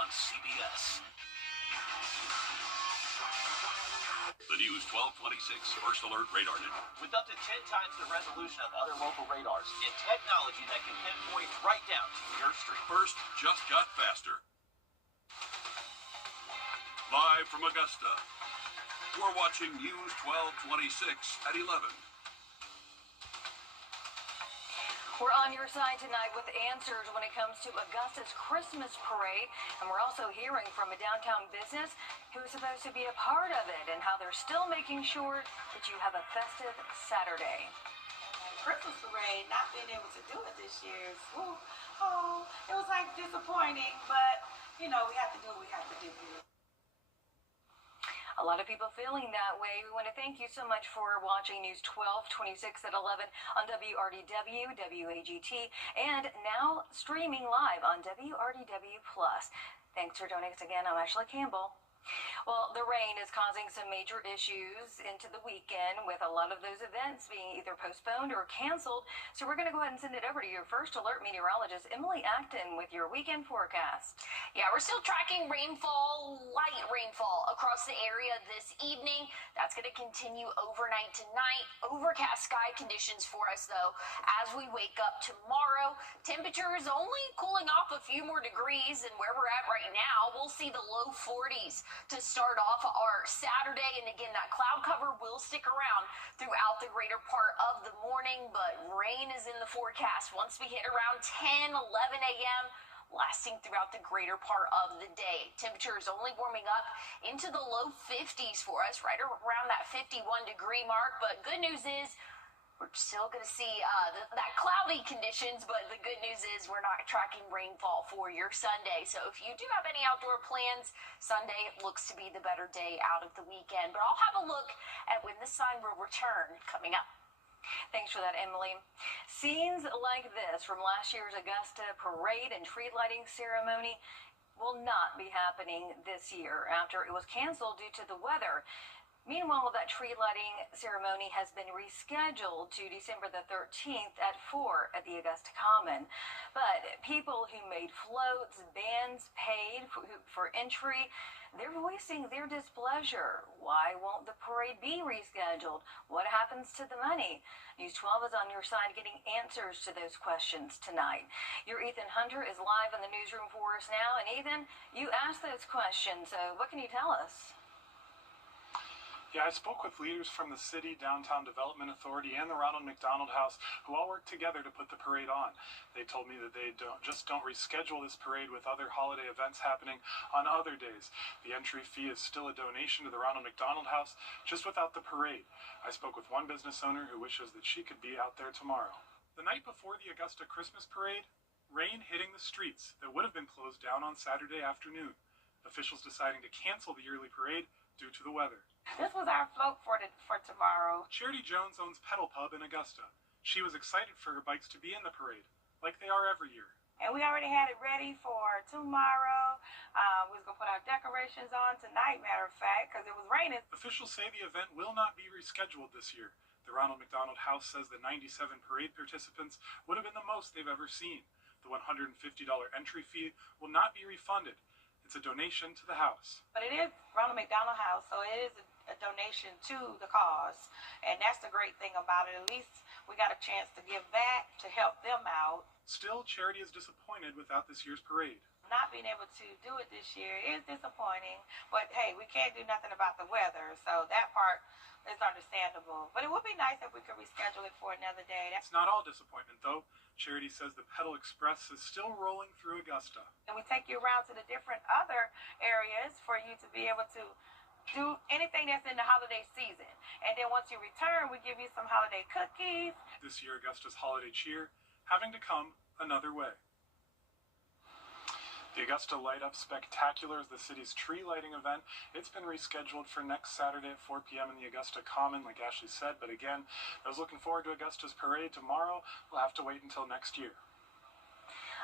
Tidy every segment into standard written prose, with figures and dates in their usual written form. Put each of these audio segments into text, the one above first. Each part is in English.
on CBS. The News 1226 First Alert Radar Network. With up to 10 times the resolution of other local radars and technology that can pinpoint right down to your street. First just got faster. Live from Augusta, we're watching News 1226 at 11. We're on your side tonight with answers when it comes to Augusta's Christmas parade, and we're also hearing from a downtown business who is supposed to be a part of it and how they're still making sure that you have a festive Saturday. Christmas parade, not being able to do it this year, it was like disappointing, but you know, we have to do what we have to do. A lot of people feeling that way. We want to thank you so much for watching News 1226 at 11 on WRDW, WAGT, and now streaming live on WRDW+. Thanks for joining us again. I'm Ashley Campbell. Well, the rain is causing some major issues into the weekend, with a lot of those events being either postponed or canceled. So we're going to go ahead and send it over to your First Alert meteorologist, Emily Acton, with your weekend forecast. Yeah, we're still tracking rainfall, light rainfall across the area this evening. That's going to continue overnight tonight. Overcast sky conditions for us, though, as we wake up tomorrow. Temperatures only cooling off a few more degrees, and where we're at right now, we'll see the low 40s to start off our Saturday. And again, that cloud cover will stick around throughout the greater part of the morning, but rain is in the forecast once we hit around 10, 11 a.m., lasting throughout the greater part of the day. Temperatures only warming up into the low 50s for us, right around that 51-degree mark. But good news is we're still going to see that cloudy conditions, but the good news is we're not tracking rainfall for your Sunday. So if you do have any outdoor plans, Sunday looks to be the better day out of the weekend. But I'll have a look at when the sun will return coming up. Thanks for that, Emily. Scenes like this from last year's Augusta parade and tree lighting ceremony will not be happening this year after it was canceled due to the weather. Meanwhile, that tree lighting ceremony has been rescheduled to December the 13th at 4 at the Augusta Common. But people who made floats, bands paid for entry, they're voicing their displeasure. Why won't the parade be rescheduled? What happens to the money? News 12 is on your side getting answers to those questions tonight. Your Ethan Hunter is live in the newsroom for us now. And Ethan, you asked those questions, so what can you tell us? Yeah, I spoke with leaders from the City Downtown Development Authority and the Ronald McDonald House who all work together to put the parade on. They told me that they don't reschedule this parade with other holiday events happening on other days. The entry fee is still a donation to the Ronald McDonald House, just without the parade. I spoke with one business owner who wishes that she could be out there tomorrow. The night before the Augusta Christmas parade, rain hitting the streets that would have been closed down on Saturday afternoon. Officials deciding to cancel the yearly parade due to the weather. This was our float for tomorrow. Charity Jones owns Pedal Pub in Augusta. She was excited for her bikes to be in the parade, like they are every year. And we already had it ready for tomorrow. We was going to put our decorations on tonight, matter of fact, because it was raining. Officials say the event will not be rescheduled this year. The Ronald McDonald House says the 97 parade participants would have been the most they've ever seen. The $150 entry fee will not be refunded. It's a donation to the house. But it is Ronald McDonald House, so it is a donation to the cause. And that's the great thing about it. At least we got a chance to give back to help them out. Still, Charity is disappointed without this year's parade. Not being able to do it this year is disappointing. But hey, we can't do nothing about the weather, so that part is understandable. But it would be nice if we could reschedule it for another day. It's not all disappointment, though. Charity says the Pedal Express is still rolling through Augusta. And we take you around to the different other areas for you to be able to do anything that's in the holiday season. And then once you return, we give you some holiday cookies. This year, Augusta's holiday cheer having to come another way. The Augusta Light Up Spectacular is the city's tree lighting event. It's been rescheduled for next Saturday at 4 p.m. in the Augusta Common, like Ashley said. But again, those looking forward to Augusta's parade tomorrow will have to wait until next year.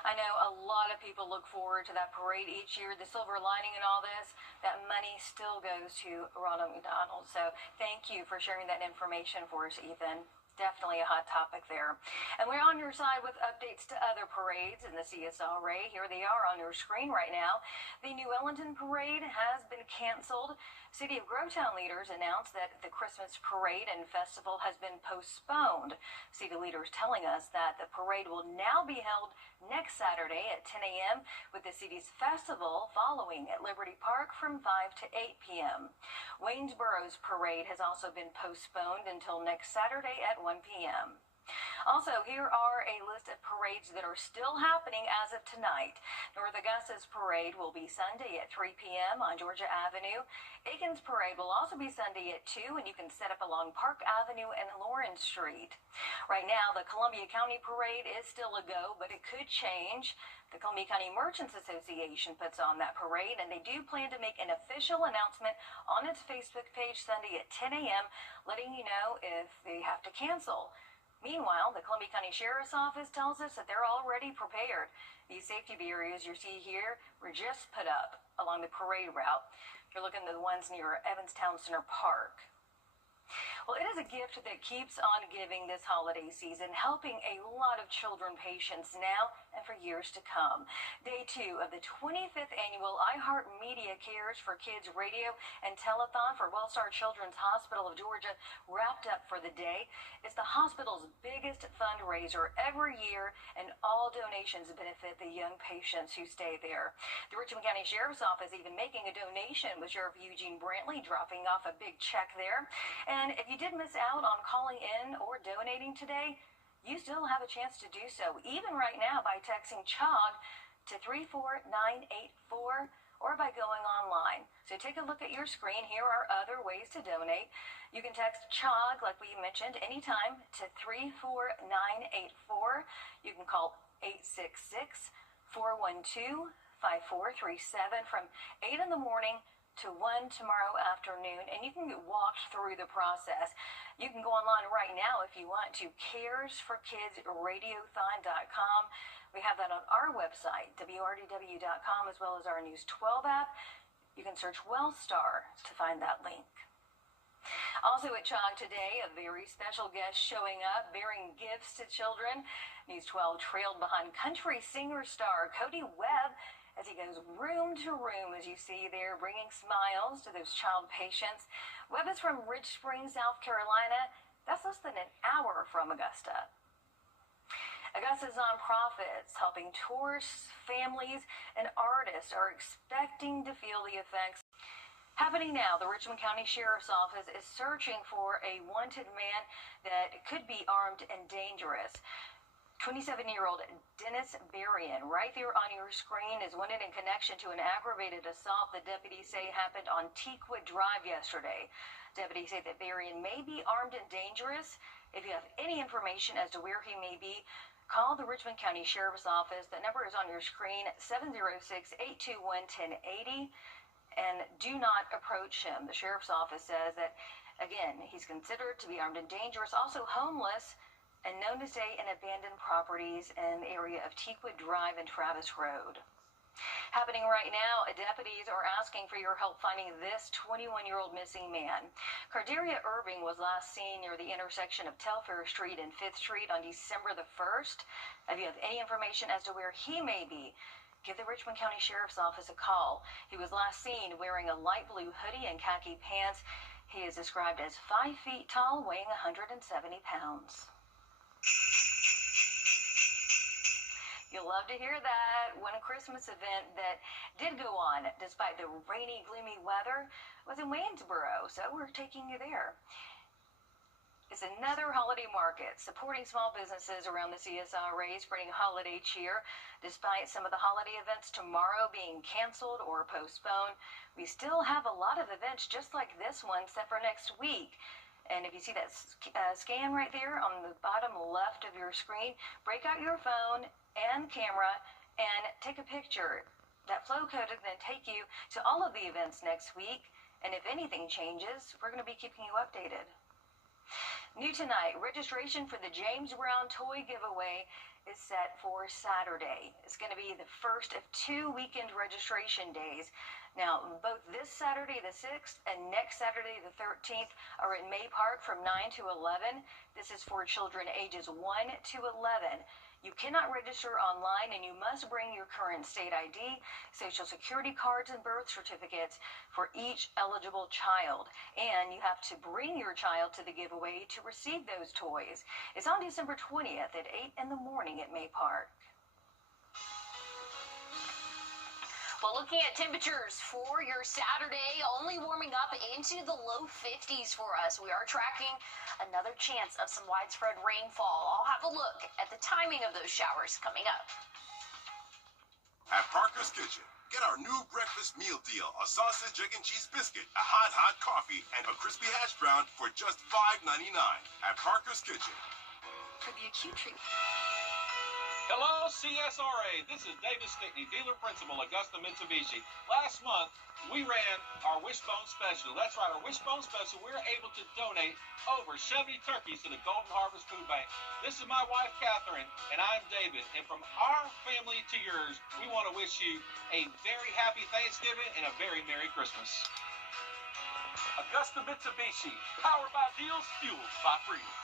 I know a lot of people look forward to that parade each year, the silver lining and all this. That money still goes to Ronald McDonald. So thank you for sharing that information for us, Ethan. Definitely a hot topic there. And we're on your side with updates to other parades in the CSRA. Here they are on your screen right now. The New Ellington Parade has been canceled. City of Grovetown leaders announced that the Christmas parade and festival has been postponed. City leaders telling us that the parade will now be held next Saturday at 10 a.m. with the city's festival following at Liberty Park from 5 to 8 p.m. Waynesboro's parade has also been postponed until next Saturday at 1 p.m. Also, here are a list of parades that are still happening as of tonight. North Augusta's parade will be Sunday at 3 p.m. on Georgia Avenue. Aiken's parade will also be Sunday at 2, and you can set up along Park Avenue and Lawrence Street. Right now, the Columbia County parade is still a go, but it could change. The Columbia County Merchants Association puts on that parade, and they do plan to make an official announcement on its Facebook page Sunday at 10 a.m., letting you know if they have to cancel. Meanwhile, the Columbia County Sheriff's Office tells us that they're already prepared. These safety barriers you see here were just put up along the parade route. You're looking at the ones near Evanstown Center Park. Well, it is a gift that keeps on giving this holiday season, helping a lot of children patients now and for years to come. Day 2 of the 25th annual iHeartMedia Cares for Kids radio and telethon for Wellstar Children's Hospital of Georgia wrapped up for the day. It's the hospital's biggest fundraiser every year, and all donations benefit the young patients who stay there. The Richmond County Sheriff's Office even making a donation, with Sheriff Eugene Brantley dropping off a big check there. And if you did miss out on calling in or donating today, you still have a chance to do so, even right now by texting CHOG to 34984 or by going online. So take a look at your screen. Here are other ways to donate. You can text CHOG, like we mentioned, anytime to 34984. You can call 866-412-5437 from 8 in the morning to 1 tomorrow afternoon, and you can get walked through the process. You can go online right now if you want to caresforkidsradiothon.com. We have that on our website, wrdw.com, as well as our News 12 app. You can search Wellstar to find that link. Also at CHOG today, a very special guest showing up, bearing gifts to children. News 12 trailed behind country singer star Cody Webb as he goes room to room, as you see there, bringing smiles to those child patients. Webb is from Rich Springs, South Carolina. That's less than an hour from Augusta. Augusta's nonprofits helping tourists, families, and artists are expecting to feel the effects. Happening now, the Richmond County Sheriff's Office is searching for a wanted man that could be armed and dangerous. 27-year-old Dennis Berrien, right there on your screen, is wanted in connection to an aggravated assault that deputies say happened on Teakwood Drive yesterday. Deputies say that Berrien may be armed and dangerous. If you have any information as to where he may be, call the Richmond County Sheriff's Office. The number is on your screen, 706-821-1080, and do not approach him. The Sheriff's Office says that, again, he's considered to be armed and dangerous, also homeless, and known to stay in abandoned properties in the area of Teakwood Drive and Travis Road. Happening right now, deputies are asking for your help finding this 21-year-old missing man. Cardaria Irving was last seen near the intersection of Telfair Street and 5th Street on December the 1st. If you have any information as to where he may be, give the Richmond County Sheriff's Office a call. He was last seen wearing a light blue hoodie and khaki pants. He is described as 5 feet tall, weighing 170 pounds. You'll love to hear that. One Christmas event that did go on despite the rainy, gloomy weather was in Waynesboro, so we're taking you there. It's another holiday market supporting small businesses around the CSRA, spreading holiday cheer. Despite some of the holiday events tomorrow being canceled or postponed, we still have a lot of events just like this one set for next week. And if you see that scan right there on the bottom left of your screen, break out your phone and camera and take a picture. That flow code will then take you to all of the events next week. And if anything changes, we're going to be keeping you updated. New tonight, registration for the James Brown toy giveaway is set for Saturday. It's going to be the first of 2 weekend registration days. Now, both this Saturday the 6th and next Saturday the 13th are at May Park from 9 to 11. This is for children ages 1 to 11. You cannot register online, and you must bring your current state ID, Social Security cards, and birth certificates for each eligible child. And you have to bring your child to the giveaway to receive those toys. It's on December 20th at 8 in the morning at May Park. Well, looking at temperatures for your Saturday, only warming up into the low 50s for us. We are tracking another chance of some widespread rainfall. I'll have a look at the timing of those showers coming up. At Parker's Kitchen, get our new breakfast meal deal. A sausage, egg, and cheese biscuit, a hot coffee, and a crispy hash brown for just $5.99 at Parker's Kitchen. Could be a cute treat. Hello, CSRA. This is David Stickney, dealer principal, Augusta Mitsubishi. Last month, we ran our Wishbone Special. That's right, our Wishbone Special. We were able to donate over 70 turkeys to the Golden Harvest Food Bank. This is my wife, Catherine, and I'm David. And from our family to yours, we want to wish you a very happy Thanksgiving and a very Merry Christmas. Augusta Mitsubishi, powered by deals, fueled by freedom.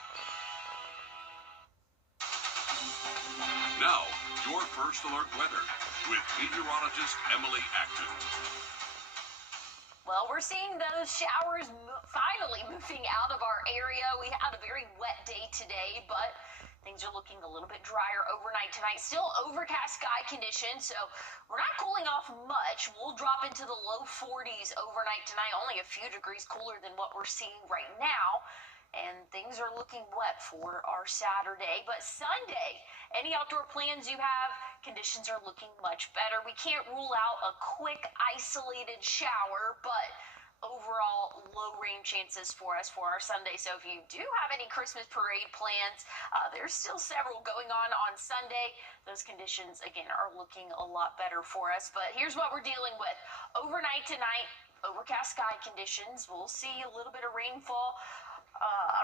Now, your first alert weather with meteorologist Emily Acton. Well, we're seeing those showers finally moving out of our area. We had a very wet day today, but things are looking a little bit drier overnight tonight. Still overcast sky conditions, so we're not cooling off much. We'll drop into the low 40s overnight tonight, only a few degrees cooler than what we're seeing right now. And things are looking wet for our Saturday. But Sunday, any outdoor plans you have, conditions are looking much better. We can't rule out a quick, isolated shower, but overall low rain chances for us for our Sunday. So if you do have any Christmas parade plans, there's still several going on Sunday. Those conditions, again, are looking a lot better for us. But here's what we're dealing with. Overnight tonight, overcast sky conditions. We'll see a little bit of rainfall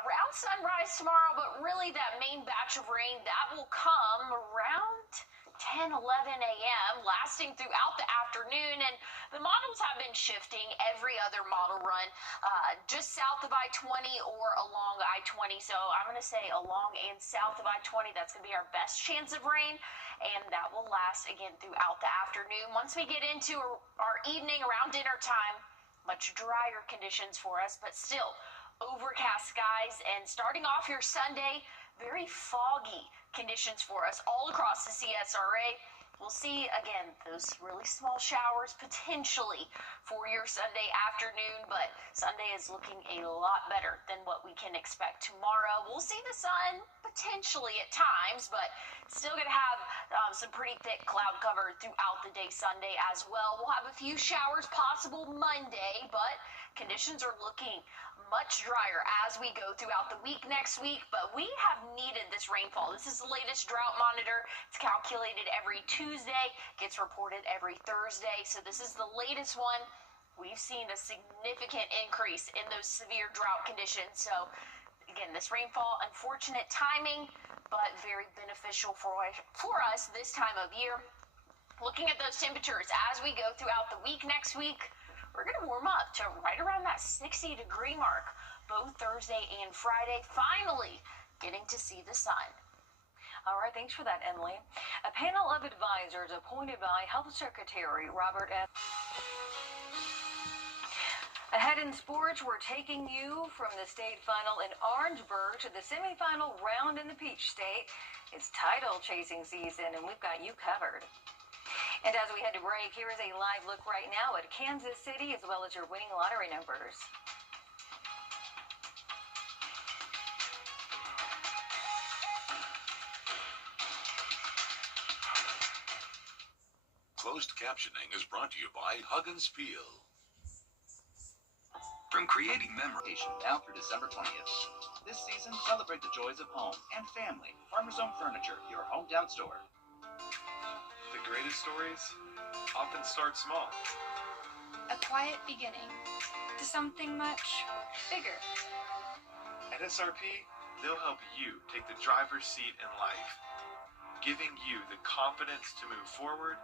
around sunrise tomorrow, but really that main batch of rain, that will come around 10, 11 a.m., lasting throughout the afternoon. And the models have been shifting every other model run just south of I-20 or along I-20. So I'm going to say along and south of I-20, that's going to be our best chance of rain. And that will last, again, throughout the afternoon. Once we get into our evening around dinner time, much drier conditions for us, but still overcast skies. And starting off your Sunday, very foggy conditions for us all across the CSRA. We'll see, again, those really small showers potentially for your Sunday afternoon, but Sunday is looking a lot better than what we can expect tomorrow. We'll see the sun potentially at times, but still going to have some pretty thick cloud cover throughout the day Sunday as well. We'll have a few showers possible Monday, but conditions are looking much drier as we go throughout the week next week, but we have needed this rainfall. This is the latest drought monitor. It's calculated every Tuesday, gets reported every Thursday, so this is the latest one. We've seen a significant increase in those severe drought conditions. So again, this rainfall, unfortunate timing, but very beneficial for us this time of year. Looking at those temperatures as we go throughout the week next week, we're going to warm up to right around that 60-degree mark both Thursday and Friday, finally getting to see the sun. All right, thanks for that, Emily. A panel of advisors appointed by Health Secretary Robert F. Ahead in sports, we're taking you from the state final in Orangeburg to the semifinal round in the Peach State. It's title chasing season, and we've got you covered. And as we head to break, here is a live look right now at Kansas City as well as your winning lottery numbers. Closed captioning is brought to you by Huggins Peel. From creating memories now through December 20th. This season, celebrate the joys of home and family. Farmer's Own Furniture, your hometown store. The greatest stories often start small. A quiet beginning to something much bigger. At SRP, They'll help you take the driver's seat in life, giving you the confidence to move forward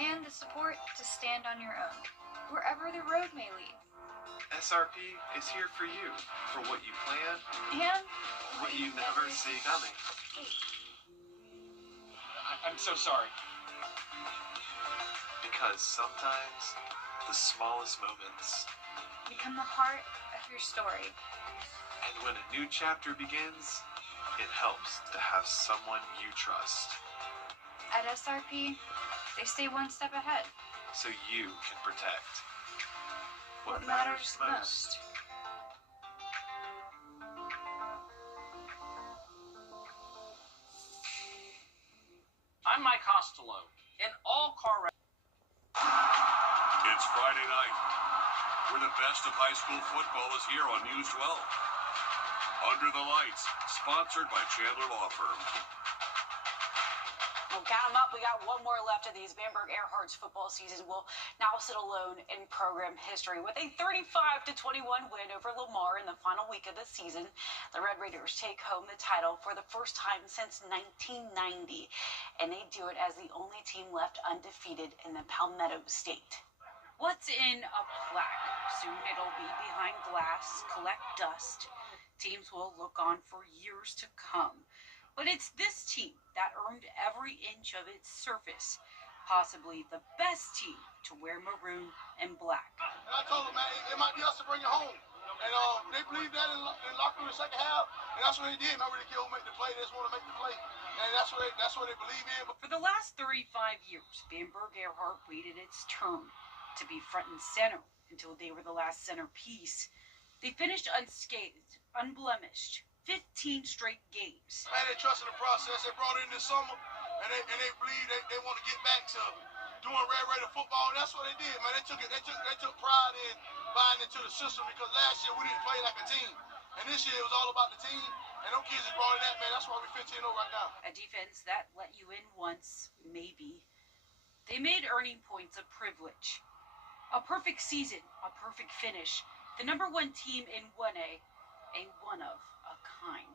and the support to stand on your own, wherever the road may lead. SRP is here for you, for what you plan And what you never see coming. I'm so sorry. Because sometimes the smallest moments, become the heart of your story. and when a new chapter begins, it helps to have someone you trust, At SRP, they stay one step ahead. so you can protect What matters most. I'm Mike Costello. In all car It's Friday night, where the best of high school football is here on News 12. Under the Lights, sponsored by Chandler Law Firm. Well, count them up. We got one more left of these. Bamberg Earhart's football season will now sit alone in program history with a 35-21 win over Lamar in the final week of the season. The Red Raiders take home the title for the first time since 1990, and they do it as the only team left undefeated in the Palmetto State. What's in a plaque? Soon it'll be behind glass, collect dust. Teams will look on for years to come. But it's this team that earned every inch of its surface, possibly the best team to wear maroon and black. And I told them, man, it might be us to bring it home. And they believed that in locker room in the second half, and that's what they did. Remember, they killed make the play. They just want to make the play, and that's what they believe in. But for the last 35 years, Bamberg Earhart waited its turn to be front and center until they were the last centerpiece. They finished unscathed, unblemished, 15 straight games. Man, they trusted the process. They brought it in this summer, and they believe they want to get back to doing Red Raider football. And that's what they did, man. They took pride in buying into the system, because last year we didn't play like a team, and this year it was all about the team. And them kids just brought in that, man. That's why we're 15-0 right now. A defense that let you in once, maybe. They made earning points a privilege. A perfect season, a perfect finish. The number one team in 1A, a one of a kind.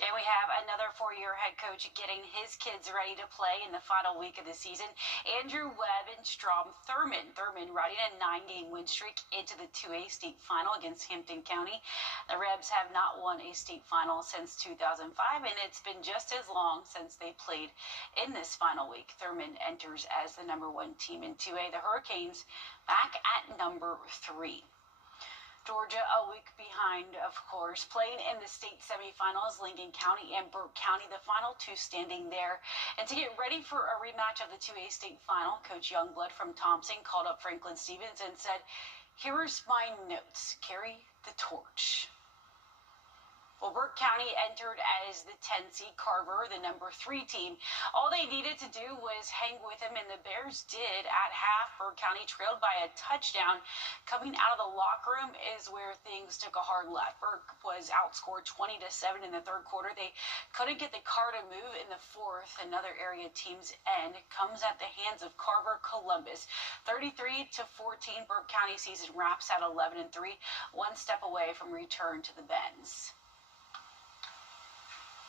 And we have another four-year head coach getting his kids ready to play in the final week of the season. Andrew Webb and Strom Thurmond. Thurmond riding a 9-game win streak into the 2A state final against Hampton County. The Rebs have not won a state final since 2005, and it's been just as long since they played in this final week. Thurmond enters as the number one team in 2A. The Hurricanes back at number 3. Georgia a week behind, of course, playing in the state semifinals. Lincoln County and Burke County, the final two standing there. And to get ready for a rematch of the 2A state final, Coach Youngblood from Thompson called up Franklin Stevens and said, "Here's my notes. Carry the torch." Well, Burke County entered as the 10 seed, Carver, the number 3 team. All they needed to do was hang with him, and the Bears did. At half, Burke County trailed by a touchdown. Coming out of the locker room is where things took a hard left. Burke was outscored 20-7 in the third quarter. They couldn't get the car to move in the fourth. Another area team's end comes at the hands of Carver Columbus. 33-14, Burke County season wraps at 11-3, one step away from return to the Benz.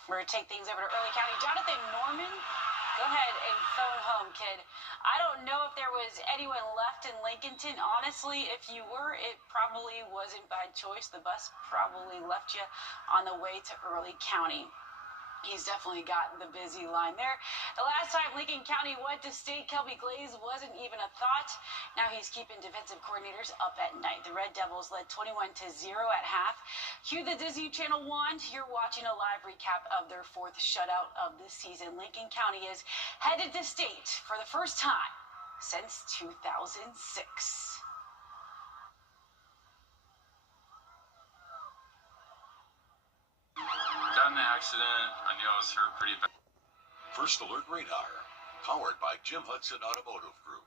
We're going to take things over to Early County. Jonathan Norman, go ahead and phone home, kid. I don't know if there was anyone left in Lincolnton. Honestly, if you were, it probably wasn't by choice. The bus probably left you on the way to Early County. He's definitely got the busy line there. The last time Lincoln County went to state, Kelby Glaze wasn't even a thought. Now he's keeping defensive coordinators up at night. The Red Devils led 21-0 at half. Cue the Disney Channel wand. You're watching a live recap of their 4th shutout of the season. Lincoln County is headed to state for the first time since 2006. Got in the accident. I knew I was hurt pretty bad. First Alert Radar, powered by Jim Hudson Automotive Group.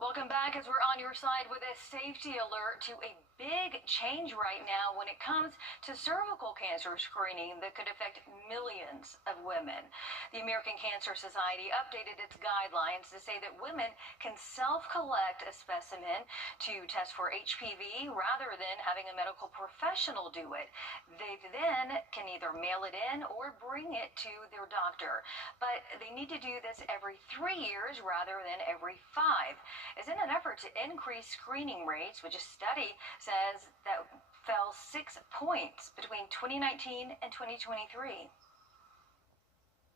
Welcome back as we're on your side with a safety alert to a big change right now when it comes to cervical cancer screening that could affect millions of women. The American Cancer Society updated its guidelines to say that women can self-collect a specimen to test for HPV rather than having a medical professional do it. They then can either mail it in or bring it to their doctor. But they need to do this every 3 years rather than every 5. It's in an effort to increase screening rates, which a study says that fell 6 points between 2019 and 2023.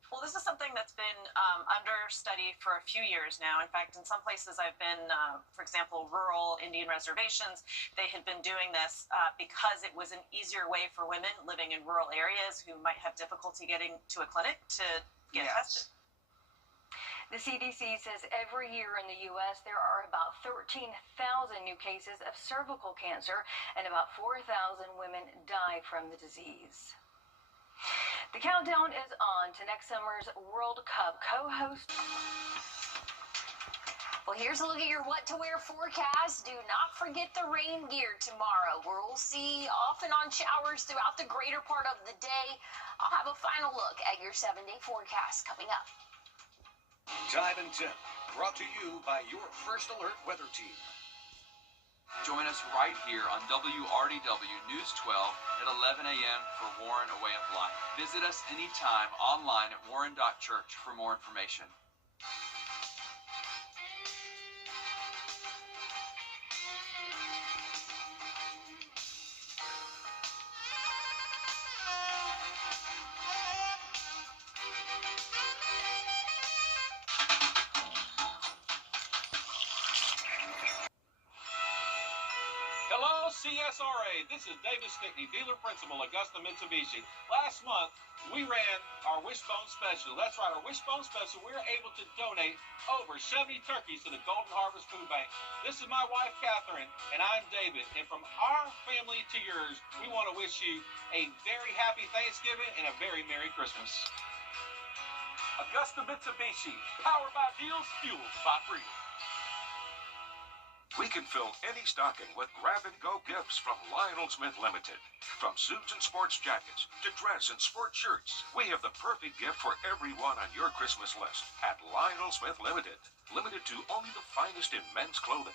Well, this is something that's been under study for a few years now. In fact, in some places I've been, for example, rural Indian reservations, they had been doing this because it was an easier way for women living in rural areas who might have difficulty getting to a clinic to get tested. The CDC says every year in the U.S. there are about 13,000 new cases of cervical cancer and about 4,000 women die from the disease. The countdown is on to next summer's World Cup. Co-host. Well, here's a look at your what to wear forecast. Do not forget the rain gear tomorrow, where we'll see off and on showers throughout the greater part of the day. I'll have a final look at your 7-day forecast coming up. Time and Tip, brought to you by your First Alert weather team. Join us right here on WRDW News 12 at 11 a.m. for Warren A Way of Life. Visit us anytime online at warren.church for more information. Hello, CSRA. This is David Stickney, dealer principal, Augusta Mitsubishi. Last month, we ran our Wishbone Special. That's right, our Wishbone Special. We were able to donate over 70 turkeys to the Golden Harvest Food Bank. This is my wife, Catherine, and I'm David. And from our family to yours, we want to wish you a very happy Thanksgiving and a very Merry Christmas. Augusta Mitsubishi, powered by deals, fueled by freedom. We can fill any stocking with grab-and-go gifts from Lionel Smith Limited. From suits and sports jackets to dress and sport shirts, we have the perfect gift for everyone on your Christmas list at Lionel Smith Limited. Limited to only the finest in men's clothing.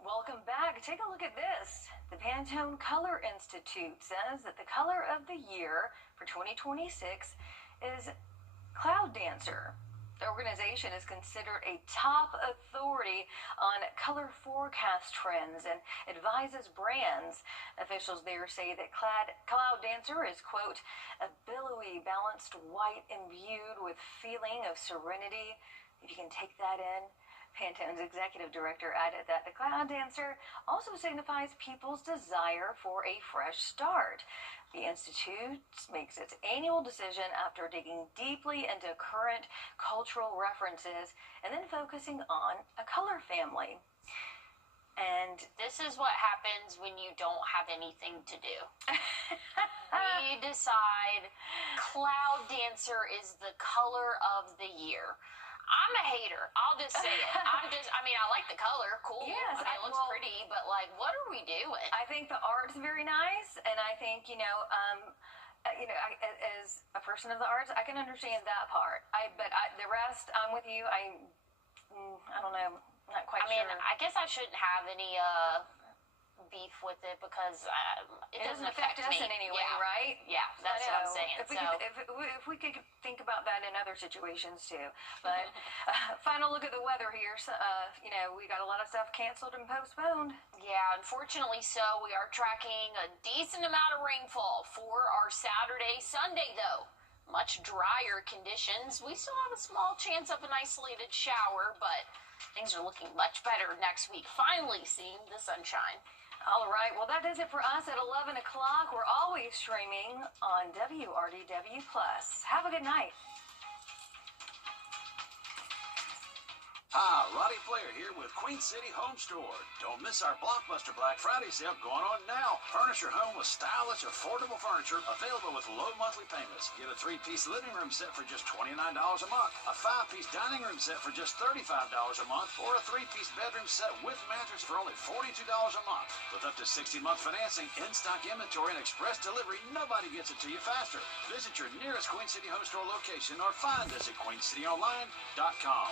Welcome back. Take a look at this. The Pantone Color Institute says that the color of the year for 2026 is Cloud Dancer. The organization is considered a top authority on color forecast trends and advises brands. Officials there say that Cloud Dancer is, quote, a billowy, balanced white imbued with feeling of serenity. If you can take that in. Pantone's executive director added that the Cloud Dancer also signifies people's desire for a fresh start. The Institute makes its annual decision after digging deeply into current cultural references and then focusing on a color family. And this is what happens when you don't have anything to do. We decide Cloud Dancer is the color of the year. I'm a hater. I'll just say it. I like the color. Cool. Yes, it looks pretty, but like, what are we doing? I think the art's very nice, and I think, as a person of the arts, I can understand that part. But the rest, I'm with you. I don't know. I'm not quite sure. I guess I shouldn't have any beef with it because it doesn't affect us me in any way, right? Yeah, that's what I'm saying. If we could think about that in other situations too. But final look at the weather here. So, we got a lot of stuff canceled and postponed. Yeah, unfortunately so. We are tracking a decent amount of rainfall for our Saturday, Sunday though. Much drier conditions. We still have a small chance of an isolated shower, but things are looking much better next week. Finally seeing the sunshine. All right, well, that does it for us at 11 o'clock. We're always streaming on WRDW+. Have a good night. Hi, Roddy Player here with Queen City Home Store. Don't miss our Blockbuster Black Friday sale going on now. Furnish your home with stylish, affordable furniture available with low monthly payments. Get a 3-piece living room set for just $29 a month, a 5-piece dining room set for just $35 a month, or a 3-piece bedroom set with mattress for only $42 a month. With up to 60-month financing, in-stock inventory, and express delivery, nobody gets it to you faster. Visit your nearest Queen City Home Store location or find us at queencityonline.com.